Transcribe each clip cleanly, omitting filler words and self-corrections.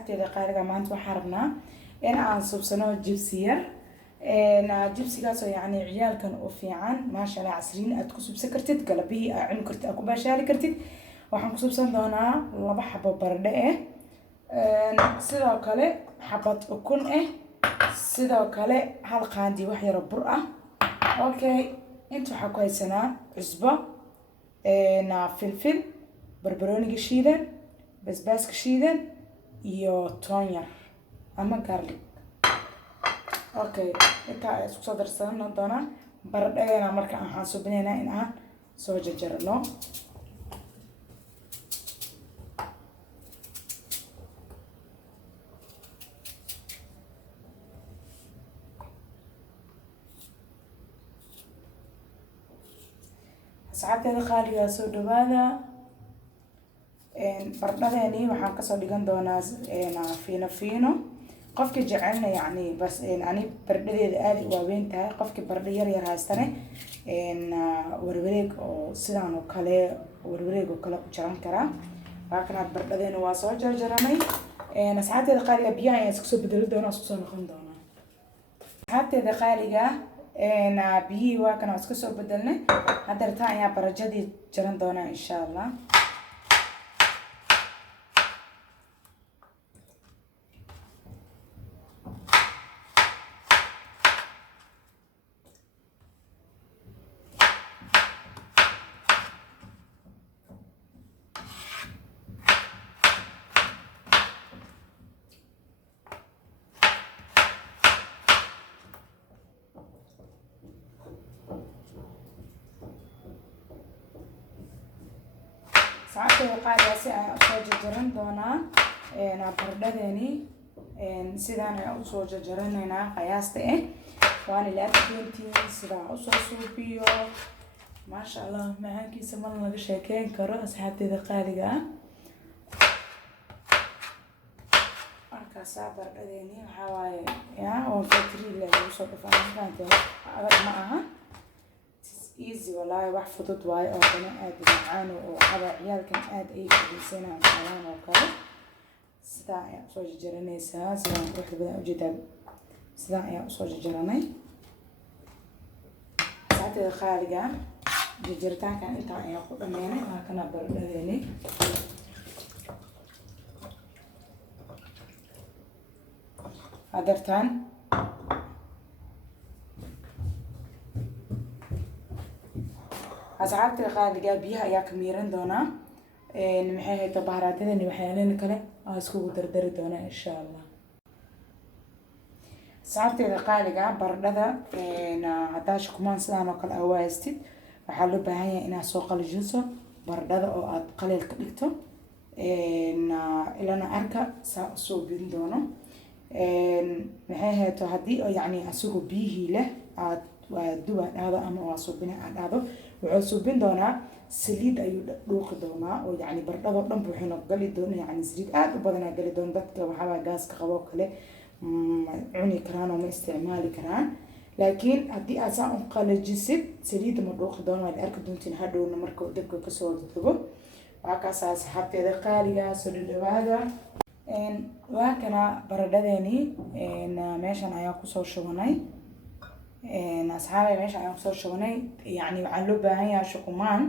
asxaabteeda qaaliga maanta waxaan rabnaa in aan subsano jibsi yar jibsigaas oo yacni ciyaalkan u fiican maasha Allah casriin aad ku subsan kartid galabihii aad cuni kartid aad ku baashaali kartid waxaan ku subsan doonaa 2 xabo baradho sidoo kale xabad ukun sidoo kale hal qaandi wax yar bur okay inta waxa ku haysanaa cusbo filfil barbarooniga shiidan basbaaska shiidan iyo toon yar ama garlic okay inta isku soo darsan doonaa baradhada marka aan subinaynaa in aan soo jarjarno asxaabteeda qaaliga soo dhawaada baradhadani waxaan ka soo dhigan doonaa fiino qofkii jecelna yani bas ani baradhadeeda aad u waaweyn tahay qofkii baradho yar haystane warwareeg oo sidaan oo kale warwareeg oo kale ku jaran karaa laakiin baradhadeena waa soo jarjaranay asxaabteeda qaaliga biyaha ayaan isku soo bedeli doonaa isku soo noqon doonaa asxaabteeda qaaliga biyihii waa kana iska soo bedelnay hadda taa ayaa barajadii jaran doonaa insha Allah saacadda qaaliga si ay soo jarjaran doonaa baradhadani sidaan ay soo jarjaraynaa qiyaasta waan ila arkintii sida soo suubiyo ma sha Allah macaankiisa ma laga sheekeyn karo asxaabteeda qaaliga marka baradhadani waxa waaye oo factory lagu soo dhafan adag ma aha easy والله wax fudud waay oo dana aad u macaan oo hada ciyaalkan aad ay ku xiiseynayaan xalaan oo kale sida ay soo jarjaranaysaa sida wax badan u jeedaan sida ay soo jarjaranay saacada qaaliga jarjartaanka inta ay ku dhameeyay waa kana baradhadani adartan asxaabta qaaliga biyaha ayaa ka miiran doonaa maxay hay'ad baharaadadani waxyaalaha kale oo isku dardari doonaa insha Allah asxaabta qaaliga baradhada hadaa shukumaan sidaan oo kale awaastid waxa loo baahan yahay inaad soo qalajiso baradhada oo aad qaleel ka dhigto ilaa arka soo bin doono maxay hay'ad hadii oo yacni asugu biyihii leh aad waa duba dhado ama waa subina dhado wuxuu subin doonaa saliid ayuu dhuuqi doonaa oo yacni baradhada dhan buu xino gali doonaa yacni saliid aad u badan gali doon dadka waxa gaaska qabo kale cuni karaan oo ma isticmaali karaan laakiin haddii aad saan u qalajisid saliid ma dhuuqi doonaa waa arki doontiin hadhowna marka dabka ka soo dubo waa kaas asxaabteeda qaaliga soo dhawaada waa kana baradhadani meeshan ayaa ku soo shubanay asxaabay meesha aan soo shubnay yani waxaan loo baahan yahay shukumaan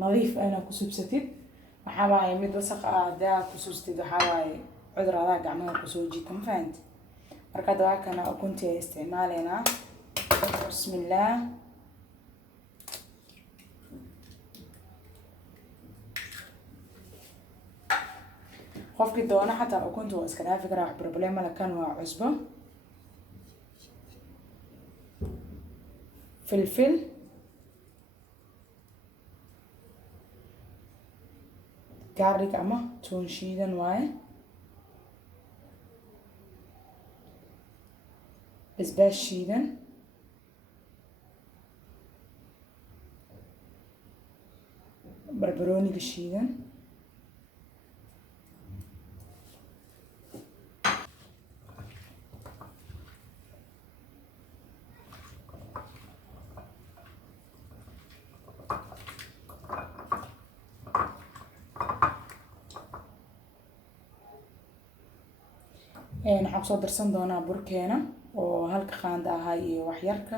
nadiif ah ku subsatid waxa waaye mid wasaq ah daa ku substid waxa waaye cudurada gacmaha ku soo jiita ma fahanti marka waa kana ukunti isticmaalena bismillah qofkii doona xataa ukunta waa iska dhaafi karaa wax problem la kan waa cusbo فلفل garlic ama toon shiidan waaye basbaas shiidan barbarooniga shiidan waxaan kusoo darsan doonaa burkeena oo halka qaanda ahaa iyo waxyarka.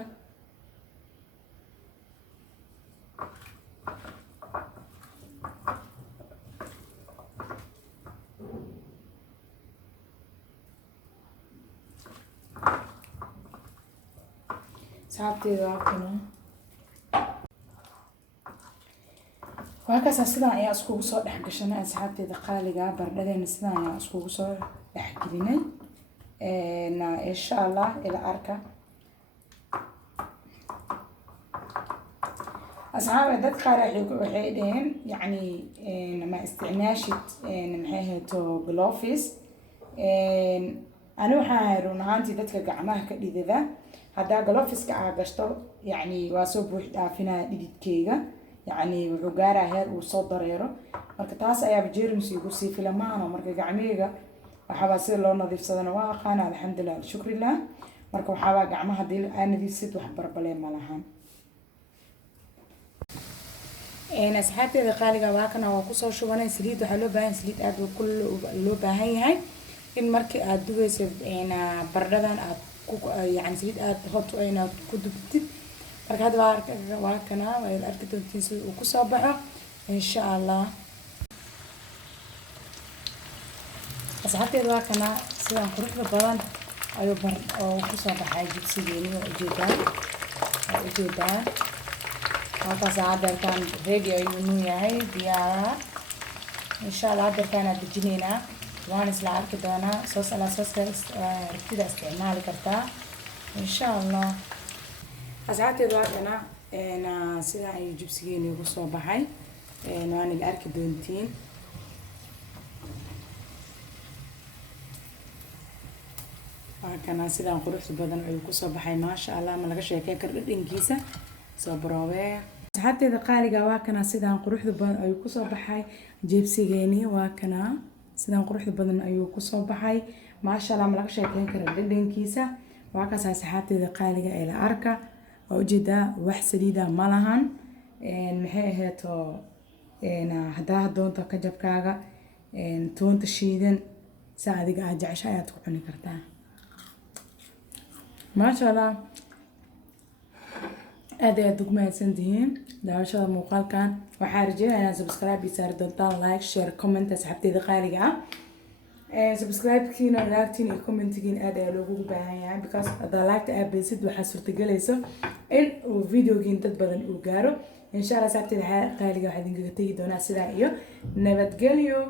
asxaabteeda waa kaasa sidaan ayaa iskugu soo dhex gashanay asxaabteeda qaaliga. baradhadeena sidaan ayaa iskugu soo dhex gelinay insha Allah ila arka. asxaabta dad qaar waxay dhaheen yani ma isticmaashid maxay hayto gloves. ani waxaan run ahaantii dadka gacmaha ka dhidida haddaa gloveska aa gashto yani waa soo buux dhaafinaya dhididkeyga, yani wuxuu gaaraa heer uu soo dareero. marka taas ayaaba jeermis igu sii filamaano. marka gacmeyga waxaabaa sida loo nadiifsadana waa aqaana alxamdulilah alshukrillah. marka waxaabaa gacmaha hadii aa nadiifsid wax barbalee ma lahan. asxaabteeda qaaliga waa kana waa kusoo shubanay saliid. waxaa loo baahan saliid aad loo baahan yahay in markii aad dubayso baradhadan aad يعني سليد هوت أنا كدبتي marka hadda waa kana waa arki doontiin sida uu ku soo baxo insha Allah. asxaabteeda waa kana sidaan quruxda badan ayuu ku soo baxay jibsigeeni ujeedaan halkaas hadalkan ready ayuu yahay diyaar insha Allah. hadalkan aad dejinaynaa waan isla arki doonaa soos rabtida isticmaali kartaa insha Allah. asxaabteeda waa kana sidaa ayuu jibsigeeni ugu soo baxay waan ila arki doontiin. waa kana sidaan quruxda badan ayuu ku soo baxay maasha Allah. ma laga sheekay kar dhadhankiisa soo baroowe. asxaabteeda qaaliga waa kana sidaan quruxda badan ayuu ku soo baxay jibsigeeni. waa kana sidaan quruxda badan ayuu ku soo baxay maasha Allah. ma laga sheekay kar dhadhankiisa. waa kaas asxaabteeda qaaliga ee la arka oo ujeedaa wax saliida ma lahan. maxay ahayto hadaa doonto ka jabkaaga toonta shiidan saa adiga aad jeceshahay ayaad ku cuni kartaa maasha Allah. aad ayaad ugu mahadsantihiin daawashada muuqaalkan. waxaa rajeynayaa inaad subscribe ii saari doontaan, like, share, comment asxaabteeda qaaliga ah. subscribe-kiina, like-tiin iyo comment-kiina aad ayaa loogu baahan yahay because hadaa like-ta aad baysid waxaa suurtagelayso in uu videogiin dad badan uu gaaro insha Allah. asxaabteeda qaaliga waxaa idinkaga tegi doonaa sidaa iyo nabadgelyo.